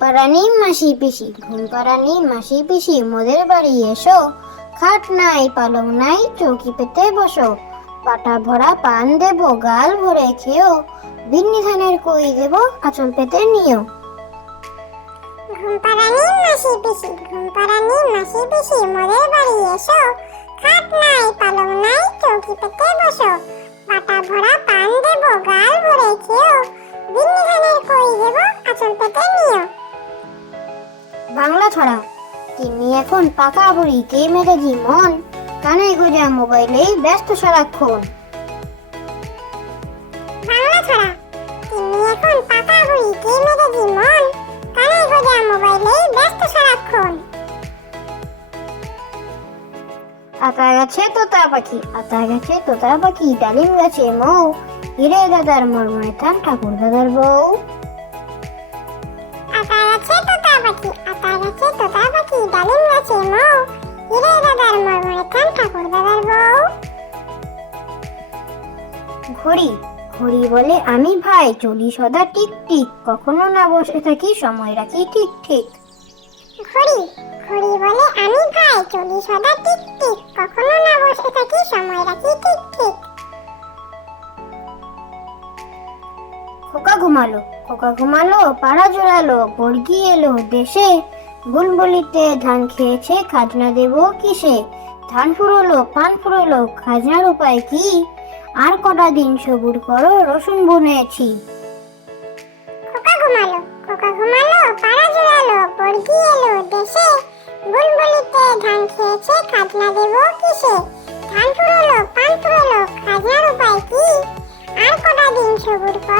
পাড়ানি মাসি পিসি, ঘুম পাড়ানি মাসি পিসি, মোদের বাড়ি এসো। খাট নাই পালং নাই, চৌকি পেতে বসো। পাটা ভরা পান দেব, গাল ভরে খেও। বিন্নি ধানের কই দেব, আঁচল পেতে নিও। ঘুম পাড়ানি মাসি পিসি, ঘুম পাড়ানি মাসি পিসি, মোদের বাড়ি এসো। খাট নাই পালং নাই, চৌকি পেতে বসো। পাটা ভরা পান দেব, গাল ভরে খেও। বিন্নি ধানের কই দেব, আঁচল পেতে নিও। বাংলা ছড়া। তিনি এখন পাকা বুড়ি, কে মেজাজি মন। কানে গোজা মোবাইলেই ব্যস্ত সারাক্ষণ। বাংলা ছড়া। তিনি এখন পাকা বুড়ি, কে মেজাজি মন। কানে গোজা মোবাইলেই ব্যস্ত সারাক্ষণ। আতা গাছে তোতা পাখি, আতা গাছে তোতা পাখি, ডালিম গাছে মৌ। হিরে দাদার মরমরে থান, ঠাকুর দাদার বউ। আতা গাছে তোতা পাখি, আতা গাছে তোতা পাখি, ডালিম গাছে মৌ। হিরে দাদার মরমরে থান, ঠাকুর দাদার বউ। ঘড়ি। ঘড়ি বলে আমি ভাই, চলি সদা টিক টিক। কখনো না বসে থাকি, সময় রাখি ঠিক ঠিক। ঘড়ি। ঘড়ি বলে আমি ভাই, চলি সদা টিক টিক। কখনো না বসে থাকি, সময় রাখি ঠিক ঠিক। খোকা ঘুমালো, খোকা ঘুমালো, পাড়া জোড়ালো। বর্গি এলো দেশে, বুলবুলিতে ধান খেয়েছে, খাজনা দেব কিসে। ধান ফুরোলো, পান ফুরোলো, খাজনার উপায় কি। আর কটা দিন সবুর করো, রসুন বুনেছি। খোকা ঘুমালো, খোকা ঘুমালো, পাড়া জোড়ালো। বর্গি এলো দেশে, বুলবুলিতে ধান খেয়েছে, খাজনা দেব কিসে। ধান ফুরোলো, পান ফুরোলো, খাজনার উপায় কি। আর কটা দিন সবুর করো,